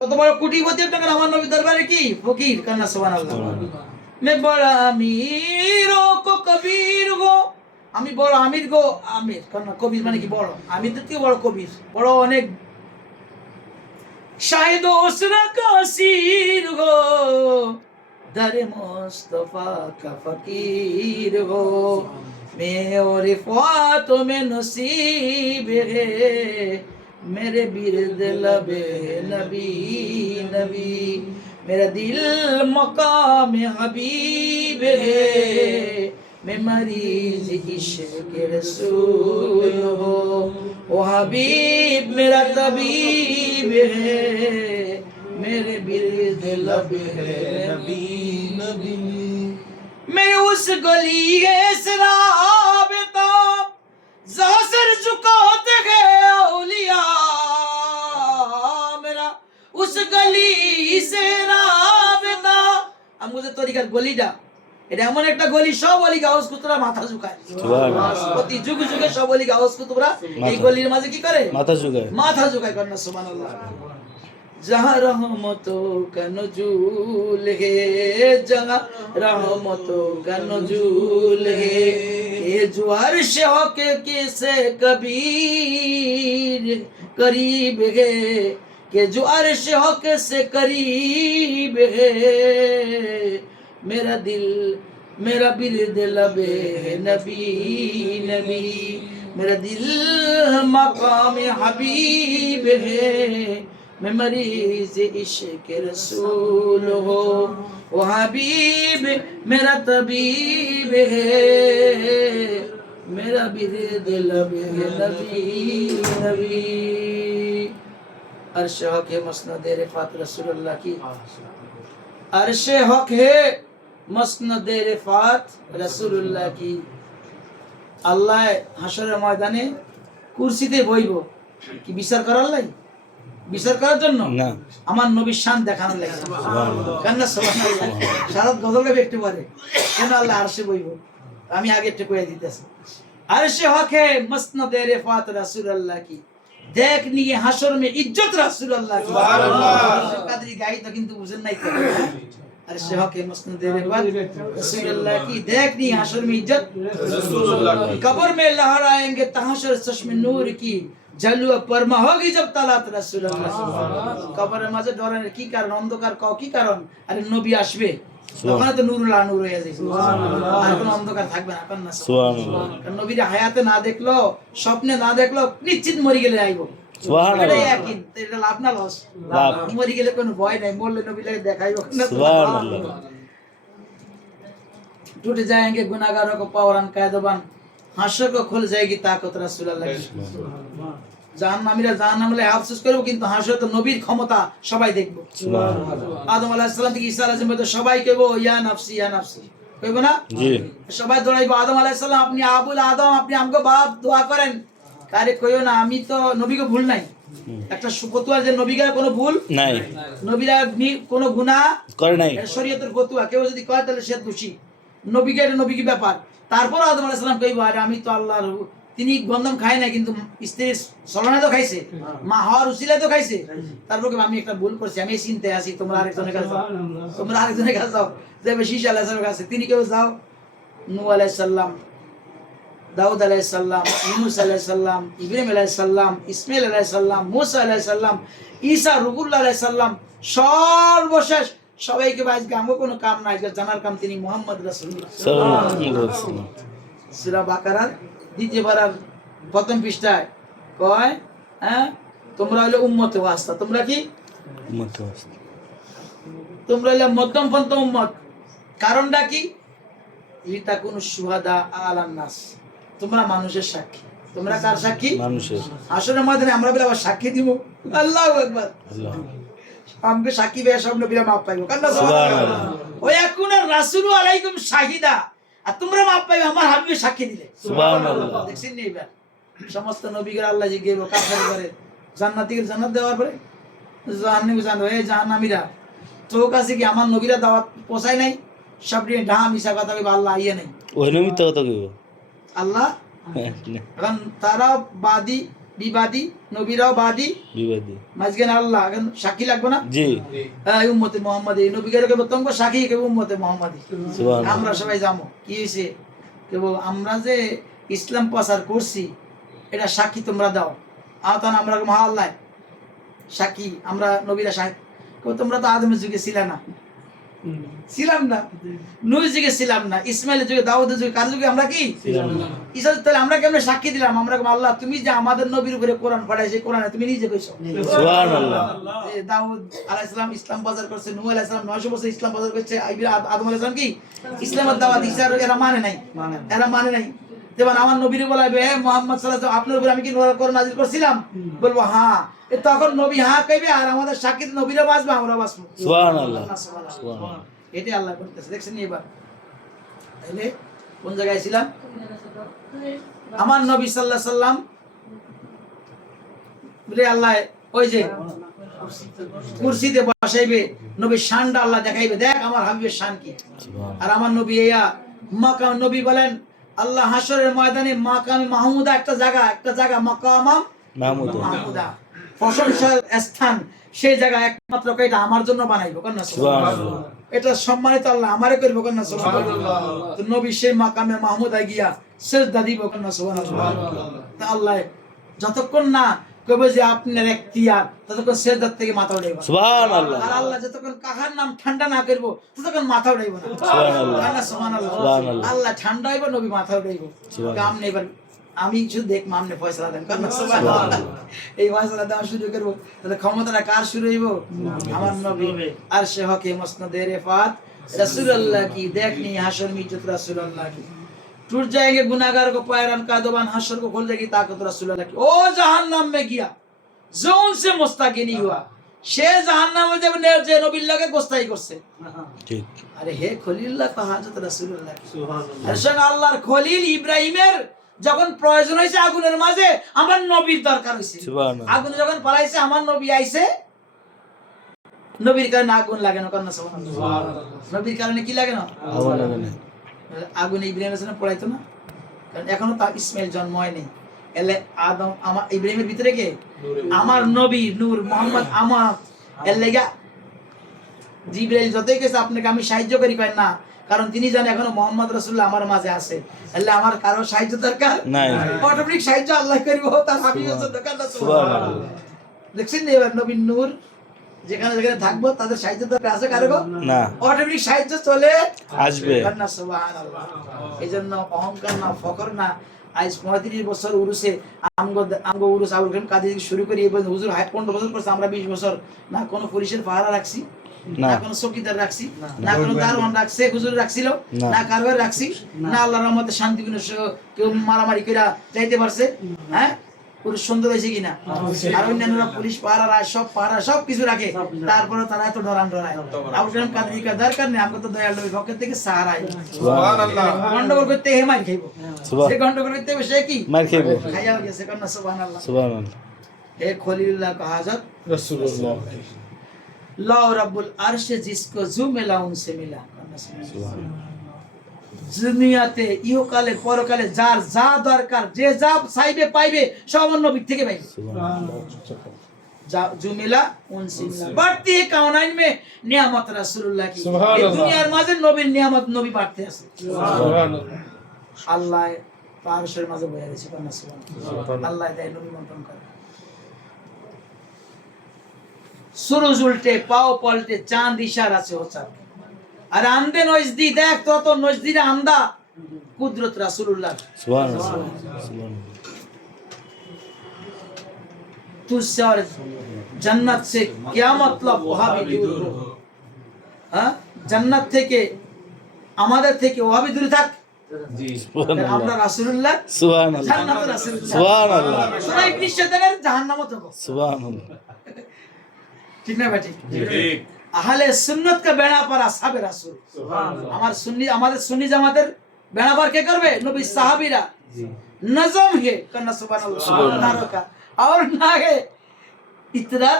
কত বড় কোটিপতি টাকা আমার নবী দরবারে কি ফকির কান্না সুবহানাল্লাহ। मैं बड़ा अमीर को कबीर गो, আমি বড় আমির গো, আমির কান্না কবির মানে কি বড়, আমির থেকে বড় কবির, বড় অনেক শাহিদ ওসরা কাসির গো, दरे मुस्तफा का फकीर हो, मैं और रिफात में नसीब है, मेरे बिरद लबे नबी नबी, मेरा दिल मकाम हबीब है, मैं मरीज इश्क रसूल हो, ओ हबीब मेरा तबीब है, मेरे बिरद लब है नबी नबी, मैं उस गली है शराब तो ज़ासिर झुकाते हैं औलिया, मेरा उस गली से राबता, अब मुझे तरीका गलीটা এটা এমন একটা গলি, সব অলি গাউস কুতুরা মাথা ঝুকায়, প্রতি যুগে যুগে সব অলি গাউস কুতুরা এই গলির মাঝে কি করে মাথা ঝুকায় কন্না সুবহানাল্লাহ। जहाँ रहमतों का नज़ूल है, जहाँ रहमतों का नज़ूल है, ये जो अर्श के से कबीर करीब है, कि जो अर्श के से करीब है, मेरा दिल मेरा बिरद लबे नबी नबी, मेरा दिल मकाम हबीब है, मैं मरीज इश्क रसूल हो, वो हबीब मेरा तबीब है, मेरा बिरद लबे नबी नबी। अर्श हक है मसनद रिफात रसूलुल्लाह की, अर्श हक है मसनद रिफात रसूलुल्लाह की। আল্লাহ হাসরের ময়দানে কুরসিতে বইব কি বিচার করার লাই, বিচার করার জন্য না, আমার নবীর শান দেখানোর লাগে। কান্না সুবহানাল্লাহ। সারা গজল গাবে একটু পরে কেন আল্লাহ আরশে বইব, আমি আগে একটু কয়ে দিতেছি। আরশে হক है मसनद रिफात रसूलुल्लाह की, देख নিয়ে হাসর में इज्जत रसूलुल्लाह की। সুবহানাল্লাহ। কাদরি গাই তো কিন্তু বুঝেন নাই তো। अर्श हक है मसनद रिफात रसूलुल्लाह की, देख नहीं हशर में इज्जत रसूलुल्लाह की, कब्र में लहराएंगे तहशर चश्मे नूर की, जलवा परमा होगी जब तलात रसूलुल्लाह। কবরের মাঝে ডরের কি কারণ, অন্ধকার কও কি কারণ, আরে নবী আসবে তখন তো নূরুল নূর হয়ে যাবে, সুবহানাল্লাহ, আর কোনো অন্ধকার থাকবে না। কান্না সুবহানাল্লাহ। কারণ নবীর হায়াতে না দেখলো, স্বপ্নে না দেখলো, নিশ্চিত মরে গেলে আইবো, সুবহানাল্লাহ। এটা লাভ না লস? লাভ। মরে গেলে কোনো ভয় নাই, মরলে নবী লাগে দেখাইবো না, সুবহানাল্লাহ। टूट जाएंगे गुनाहगारों को पावरान कायदबान, হাসর को खुल जाएगी ताकत रसूलुল্লাহ की। জাহান্নামীরা জাহান্নামে আফসোস করবে, কিন্তু হাসর তো নবীর ক্ষমতা সবাই দেখবে, সুবহানাল্লাহ। আদম আলাইহিস সালাম থেকে ঈসা আলাইহিস সালাম সবাই কইবো ইয়া নাফসি ইয়া নাফসি, কইবো না? জি। সবাই দৌড়াইবো, আদম আলাইহিস সালাম আপনি আবুল আদম, আপনি আমগো বাপ দোয়া করেন। কারে কইও না, আমি তো নবীকে ভুল নাই, একটা সুফতুয়া যে নবীর কোনো ভুল নাই, নবীরা কোনো গুনাহ করে নাই, এটা শরীয়তের ফতুয়া। কেউ যদি কয় তাহলে সে দোষী, নবীকে এটা নবীর ব্যাপার। তারপর আদম আলাইহিস সালাম কইবো আরে আমি তো আল্লাহর, তিনি গন্ধম খায় না কিন্তু স্ত্রীর ছলনা তো খাইছে, মা হওয়ার উসিলায় তো খাইছে। তারপর আমি একটা ভুল করছি, আমি চিন্তায় আছি, তোমরা আরেকজনের কাছে যাও, তোমরা আরেকজনের কাছে যাও, যে ঈসা আলাইহিস সালামের কাছে। তিনি কেউ যাও, নূহ আলাইহিস সালাম, দাউদ আলাইহিস সালাম, ইউনূস আলাইহিস সালাম, ইব্রাহিম আলাইহিস সালাম, ইসমাঈল আলাইহিস সালাম, মূসা আলাইহিস সালাম, ঈসা রুহুল্লাহ আলাইহিস সালাম, সর্বশেষ সবাইকে আজকে আমার কোনো কাম নাই, জানার কাম তিনি মুহাম্মদ রাসূলুল্লাহ সাল্লাল্লাহু আলাইহি ওয়াসাল্লাম। সূরা বাকারার দ্বিতীয় পারার প্রথম পৃষ্ঠায় কয়, হ্যাঁ তোমরা হলো উম্মতে ওয়াসতা, তোমরা কি উম্মতে ওয়াসতা, তোমরা হলো মধ্যমপন্থী উম্মত। কারণটা কি? লিতাকুনু শুহাদা আলান নাস, তোমরা মানুষের সাক্ষী। তোমরা কার সাক্ষী? মানুষের। আসলে ময়দানে আমরা বলে আবার সাক্ষী দিব, আল্লাহু আকবার, আল্লাহ আমকে সাক্ষী বেয়া সব নবীরা মাপ পাইবো, কান্না সুবহানাল্লাহ। ওয়া ইয়াকুনা রাসূলু আলাইকুম শাহিদা, আর তোমরা মাপ পাইবে আমার হাবিবের সাক্ষী দিলে, সুবহানাল্লাহ। দেখছেন নি এবার সমস্ত নবীগণ আল্লাহ জিজ্ঞেস কাফের করে জান্নাতীদের জান্নাত দেওয়ার পরে জাহান্নামী জানো, এই জাহান্নামীরা তোর কাছে কি আমার নবীরা দাওয়াত পৌঁছায় নাই, সব নিয়ে ঢা মিশা কথা কইবা, আল্লাহ আইয়া নাই, ওই নবী তো কথা কইবো আল্লাহ। এখন তারা বাদী বিবাদী, নবীরাও বাদী, বিবাদী, মাঝখানে আল্লাহ। এখন সাক্ষী লাগবে না? জি, উম্মতে মুহাম্মাদি, নবীকে কেবল তোমরা সাক্ষী, কেবল উম্মতে মুহাম্মাদি। সুবহানাল্লাহ। আমরা সবাই যাবো। কি হয়েছে? কেবল আমরা যে ইসলাম প্রচার করছি এটা সাক্ষী তোমরা দাও। আওতান আমরা আল্লাহ সাক্ষী, আমরা নবীরা সাক্ষী। তোমরা তো আদমের যুগে ছিল না, ছিলাম না, নূহের যুগে ছিলাম না, ইসমাইলের যুগে, দাউদের যুগে, কার যুগে আমরা কি ঈসা? তাহলে আমরা কেমনে সাক্ষী দিলাম? আমরা আল্লাহ তুমি যে আমাদের নবীর উপরে কোরআন পাঠাইছে, কোরআনে তুমি নিজে কইছো। সুবহানাল্লাহ। দাউদ আলাইহিস সালাম ইসলাম প্রচার করছে, নূহ আলাইহিস সালাম 900 বছর ইসলাম প্রচার করছে, আদম আলাইহিস সালাম কি ইসলামের দাওয়াত দিছে, আর এরা মানে নাই, এরা মানে নাই। যেমন আমার নবীরে বলাবে, হে মুহাম্মদ সাল্লাল্লাহু আলাইহি ওয়াসাল্লাম, আপনার উপরে আমি কি কোরআন নাযিল করছিলাম? বলবো হ্যাঁ। তখন নবী হ্যাঁ কইবে, আর আমাদের সাক্ষী নবীরা বাঁচবে, আমরা বাঁচবো। সুবহানাল্লাহ, সুবহানাল্লাহ। সুবহানাল্লাহ। এটাই আল্লাহ করতেছে। দেখছেন এবার তাহলে কোন জায়গায় ছিলাম? আমার নবী সাল্লাল্লাহু আলাইহি সাল্লাম বলে আল্লাহ ওই যে কুরসিতে বসাইবে, নবীর শানটা আল্লাহ দেখাইবে, দেখ আমার হাবিবের শান কি। আর আমার নবী ইয়া মাকাম, নবী বলেন আল্লাহ হাসরের ময়দানে মাকামে মাহমুদা, একটা জায়গা মাকামাম মাহমুদা, প্রশংসার স্থান, সেই জায়গা একমাত্র এটা আমার জন্য বানাইবো, কন্যা সুবহানাল্লাহ। এটা সম্মানিত আল্লাহ আমারে করব, কন্যা সুবহানাল্লাহ। তো নবী সেই মাকামে মাহমুদা গিয়া সিজদা দিব, কন্যা সুবহানাল্লাহ। তা আল্লাহ যতক্ষণ না কবে যে আপনার এখতিয়ার, ততক্ষণ সিজদার থেকে মাথা উঠাইব সুবহানাল্লাহ। আর আল্লাহ যতক্ষণ কাহার নাম ঠান্ডা না করব, ততক্ষণ মাথা উঠাইব না। সুবহানাল্লাহ, সুবহানাল্লাহ। সুবহানাল্লাহ। আল্লাহ ঠান্ডা হইব, নবী মাথা উঠাইব। কাম নেই, এবার আমি শুধু দেখ মামনে ফয়সালা দেন, কন্যা সুবহানাল্লাহ। এই ফয়সালা দেওয়া শুরু করব, তাহলে ক্ষমতাটা কার শুরু হইব? আমার নবী। আর সে হকে মসনদে রেফাত রাসূলুল্লাহ की देखनी हशर में इज्जत रसूलुल्लाह की, टूट जाएंगे गुनाहगार को पैरान का दबान, हशर को खोल जाएगी ताकत रसूलुल्लाह की। ओ जहन्नम में गया जो उनसे मुस्ताकी नहीं हुआ, সে জাহান্নামে যাবে, যে নবীর লাগে গোস্তাই করছে। ঠিক। আরে হে খলিলুল্লাহ কা হাজত রাসূলুল্লাহ, সুবহানাল্লাহ। আর সঙ্গে আল্লাহর খলিল ইব্রাহিমের যখন প্রয়োজন হয়েছে আগুনের মাঝে, আমার নবীর দরকার হয়েছে। সুবহানাল্লাহ। আগুন যখন পালাইছে, আমার নবী আইছে, নবীর কারণে আগুন লাগে না, কন্যা সুবহানাল্লাহ। নবীর কারণে কি লাগে না? আগুন লাগে না। আগুন ইব্রাহিমের সামনে পড়াইতো না, কারণ এখনো তার ইসমাইল জন্ম হয়নি। এলে আদম আমার ইব্রাহিমের ভিতরে কে? আমার নবী নূর মুহাম্মদ আমার। এর লাগা জিবরাইল যতই কেছে আপনাকে আমি সাহায্য করি পাই না, কারণ তিনি জানে এখনো মুহাম্মদ রাসূলুল্লাহ আমার মাঝে আছে। এলে আমার কারো সাহায্য দরকার নাই, অটোমেটিক সাহায্য আল্লাহ করব, তার হাবিবের দরকার না। সুবহানাল্লাহ। দেখছেন এবার নবীর নূর যেখানে যেখানে থাকবো, তাদের সাহায্য দরকার আছে কারো না, অটোমেটিক সাহায্য চলে আসবে। কন্যা সুবহানাল্লাহ। এইজন্য অহংকার না, ফখর না। আজ 35 বছর উরুসে আমগো উরুস আবুল কালাম কাদের থেকে শুরু করি, এবং হুজুর 15 বছর করছে, আমরা 20 বছর না কোনো পুলিশের পাহারা রাখছি, না কোনো চৌকিদার রাখছি, না কোনো দারোয়ান রাখছে, হুজুর রাখছিল না, কারবার রাখছি না। আল্লাহর রহমতে শান্তিপূর্ণ কেউ মারামারি কইরা যাইতে পারছে? হ্যাঁ, পুরুষ সুন্দর হয়েছে কিনা? আর অন্যান্যরা পুলিশ পাহারা, সব পাহারা সব কিছু রাখে, তারপরে তারা এত ডরান ডরায়। আবুল কালাম কাদের কা দরকার নেই, আমাকে তো দয়াল নবীর পক্ষ থেকে সাহারাই। সুবহানাল্লাহ। গন্ডগোল করতে হে মার খাইবো, সে গন্ডগোল করতে সে কি মার খাইবো, খাইয়া গেছে, কন্যা সুবহানাল্লাহ। সুবহানাল্লাহ। হে খলিলুল্লাহ কা হাজত রাসূলুল্লাহ। লা রব্বুল আরশ জিসকো জু মিলা উনসে মিলা, কন্যা সুবহানাল্লাহ। দুনিয়াতে ইহকালে পরকালে যার যা দরকার, যে যা চাইবে পাইবে, সব আমার নবী থেকে পাইবে। जुमिला उनसे मिला। बढ़ती है काउनाइन में नियामत रसूलुल्लाह की, ये दुनिया माजे नबी नियामत नबी बांटते हैं। अल्लाह पारशर माजे बोया रही है ना, सुभान अल्लाह दे नबी मंटन कर। सूरज उल्टे, पाव पलटे, चांद इशारा से होता है। और अंधे नजदी देख तो नजदी रे अंधा कुदरत रसूलुल्लाह। सुभान अल्लाह। तुझसे और जन्नत से क्या मतलब, वहां भी दूर हो। हाँ, जन्नत थे के আমাদের থেকে ওয়া भी दूर থাক। জি সুবহানাল্লাহ। আমরা রাসূলুল্লাহ, সুবহানাল্লাহ, জান্নাত রাসূলুল্লাহ, সুবহানাল্লাহ। সূরা ইবনে শায়তানের জাহান্নামে যাব, সুবহানাল্লাহ। ঠিক না ভাই? ঠিক। আহলে সুন্নাত কা বেড়া পার আসহাবে রাসূল, সুবহানাল্লাহ। আমার সুন্নি, আমাদের সুন্নি জামাতের বেড়া পার কে করবে? নবী সাহাবীরা। জি নজম হে কন্না সুবহানাল্লাহ, সুবহানাল্লাহ। और ना है इतना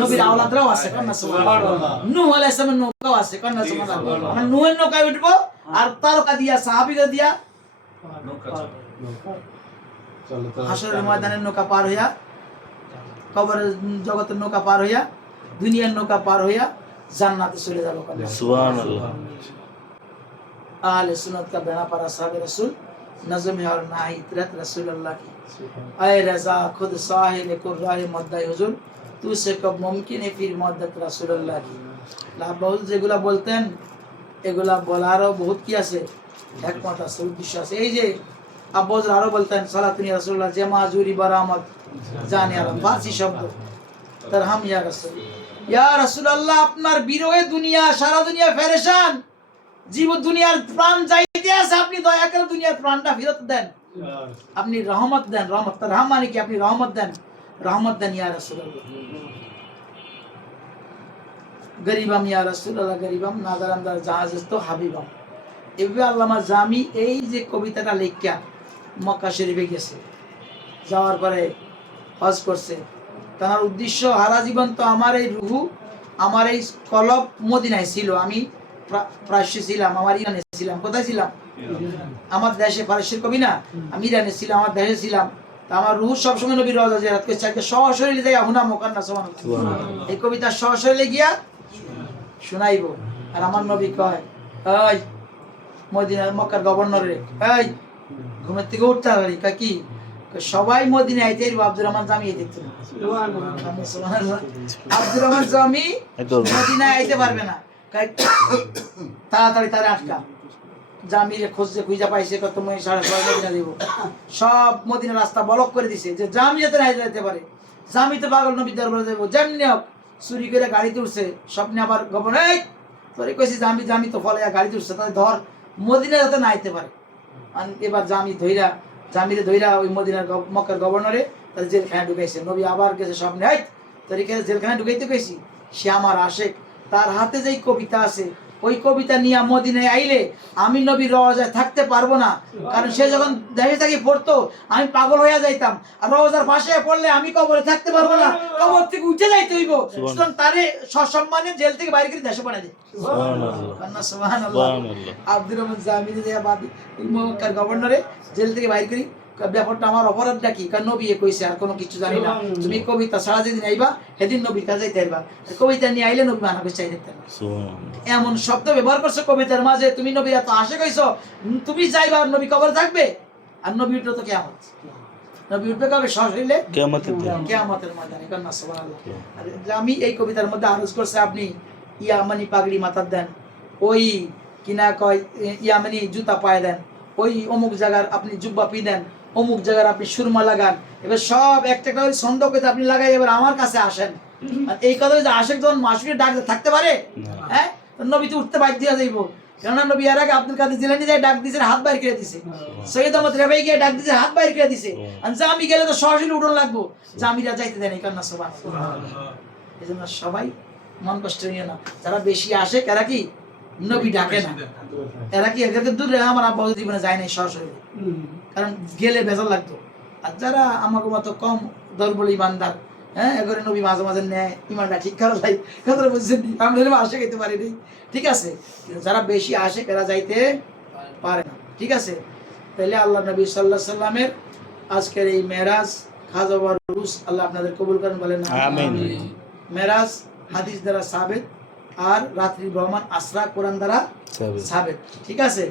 नबीर औलादराও আছে, কন্যা সুবহানাল্লাহ। নূহ আলাইহিস সালামের নৌকাও আছে, কন্যা সুবহানাল্লাহ। আমরা নূহের নৌকায় উঠবো, আর তারকা দিয়া সাহাবীরা দিয়া নৌকা। হাসরের ময়দানের নৌকা পার হইয়া, কবরের জগতের নৌকা পার হইয়া, দুনিয়ার নৌকা পার হইয়া জান্নাতে চলে যাবো। সুবহানাল্লাহ। আহলে সুন্নাত का बहना पारा साहब रसूल नज़म है और ना ही इतरत रसूल अल्लाह की। ऐ रज़ा खुद साहिल कुर्राह मद्दाए हुजूर तू से कब मुमकिन है फिर मद्दत रसूल अल्लाह की। লাভবাহুল যেগুলা বলতেন এগুলা বলারও বহুত কি আছে, একমত আছে, উদ্দেশ্য আছে। এই যে আব্বাস আরো বলতেন সালাতুন ইয়া রাসূলুল্লাহ জামা জুরি বারামত জানি আলম, ফার্সি শব্দ। তারহাম ইয়া রাসূল, ইয়া রাসূলুল্লাহ আপনার বিরহে দুনিয়া, সারা দুনিয়া পেরেশান, জীব দুনিয়ার প্রাণ যাইতে আছে, আপনি দয়া করে দুনিয়ার প্রাণটা ফেরত দেন, আপনি রহমত দেন। রহমত তারহাম মানে কি, আপনি রহমত দেন, রহমত দেন ইয়া রাসূলুল্লাহ। গরিবাম ইয়া রাসূলুল্লাহ গরিবাম নাদারামদার জাহাজ তো হাবিবাম। এভাবে আল্লামা জামি এই যে কবিতাটা লেখা মক্কা শরীফে গেছে, যাওয়ার পরে হজ করছে। তার উদ্দেশ্য হারা জীবন তো আমার এই রুহু, আমার এই কলব মদিনায় ছিল, আমি প্রায়শ্য ছিলাম, আমার ইরানে ছিলাম। কোথায় ছিলাম? আমার দেশে, ফারসির কবি না, আমি ইরানে ছিলাম, আমার দেশে ছিলাম। তা আমার রুহু সবসময় নবীর রওজা জিয়ারত করছে। একটা সশরীরে যাই হুনা মোকান্না সুবহানাল্লাহ, এই কবিতা সশরীরে গিয়া শুনাইব। আর আমার নবী কয়, এই মদিনার মক্কার গভর্নরে, এই ঘুমের থেকে উঠতে পারি কি সবাই মদিনা আইতে, আব্দুর রহমান জামি দেখতো না। আব্দুর রহমান জামি মদিনায় আইতে পারবে না, তাড়াতাড়ি তারা আটকা। জামিরে খুঁজছে, খুঁজা পাইছে, কত 6:30 মদিনা দিব। সব মদিনা রাস্তা ব্লক করে দিছে যে জামি যাতে না যেতে পারে। জামি তো পাগল, নবী দরবারে যাবো, যেমনি হোক চুরি করে গাড়িতে উঠছে। স্বপ্নে আবার গভর্নর, এই তোরে কইছি জামি, জামি তো ফলে গাড়িতে উঠছে, তাহলে ধর মদিনা যাতে না আইতে পারে। এবার জামিরে ধইরা ওই মদিনার মক্কার গভর্নরে তাদের জেলখানায় ঢুকাইছে। নবী আবার গেছে স্বপ্নে, এই তোরে জেলখানায় ঢুকাইতে গেছি, সে আমার আশেক, তার হাতে যেই কবিতা আছে ওই কবিতা নিয়ে মদিনায় আইলে আমি নবীর রওজায় থাকতে পারবো না। কারণ সে যখন দেশে থাকি পড়তো আমি পাগল হয়ে যাইতাম, আর রওজার পাশে পড়লে আমি কবরে থাকতে পারবো না, কবর থেকে উঠে যাইতে হইব। সুতরাং তারে সসম্মানে জেল থেকে বাইরে করে দেশে পাঠাই দেয়। সুবহানাল্লাহ। আব্দুর রহমান জামি মক্কার গভর্নরে জেল থেকে বাইরে করি, ব্যাপারটা আমার অপরাধটা কি? কারণ নবী কইছে আর কোনো কিছু জানি না, তুমি কবিতা সারা যেদিন আইবা সেদিন নবীর কাছে যাইতে পারবা, কবিতা নিয়ে আইলে নবী মানা করে চাইতে না। এমন শব্দ ব্যবহার করছো কবিতার মাঝে, তুমি নবীর এত আশে কইছো, তুমি যাইবা আর নবী কবরে থাকবে, আর নবী উঠলো তো কিয়ামত। নবী উঠবে কবে? সশরীরে কিয়ামতের ময়দানে। কান্না সুবহানাল্লাহ। আর আমি এই কবিতার মধ্যে আরজ করছে, আপনি ইয়ামানি পাগড়ি মাথার দেন, ওই কিনা কয় ইয়ামানি জুতা পায়ে দেন, ওই অমুক জায়গার আপনি জুব্বা পি দেন, অমুক জায়গার আপনি সুরমা লাগান। এবার সব একটা করে ছন্দ করে আপনি লাগাই, এবার আমার কাছে আসেন। আর এই কথা যে আশেক যখন মাসুরের ডাক থাকতে পারে, হ্যাঁ, নবী তো উঠতে বাধ্য হয়ে যাইব। কেননা নবী এর আগে আব্দুল কাদের জিলানী যায় ডাক দিয়েছে, হাত বাইর করে দিছে। সৈয়দ আহমদ রেবাই গিয়ে ডাক দিয়েছে, হাত বাইর করে দিছে। আর জামি গেলে তো সরাসরি উঠন লাগবো, জামিরা যাইতে দেন। এই কান্না সুবহানাল্লাহ। এই জন্য সবাই মন কষ্ট নিয়ে না, যারা বেশি আসে এরা কি নবী ডাকে না, এরা কি এদেরকে দূর রেখে। আমার আব্বা জীবনে যায় নাই সরাসরি, কারণ গেলে বেজার লাগতো। আর যারা আমাকে মতো কম দরবল ইমানদার, হ্যাঁ, এবারে নবী মাঝে মাঝে নেয়, ইমানটা ঠিক করা যায়, কথাটা বুঝছেন? আমরা আসে খেতে পারি নাই, ঠিক আছে। যারা বেশি আসে এরা যাইতে পারে না, ঠিক আছে। তাহলে আল্লাহ নবী সাল্লাল্লাহু আলাইহি সাল্লামের আজকের এই মেরাজ খাজা ওয়া রুস আল্লাহ আপনাদের কবুল করেন, বলেন আমিন। মেরাজ হাদিস দ্বারা সাবেত, আর রাত্রি ভ্রমণ আসরা কোরআন দ্বারা সাবেত, ঠিক আছে।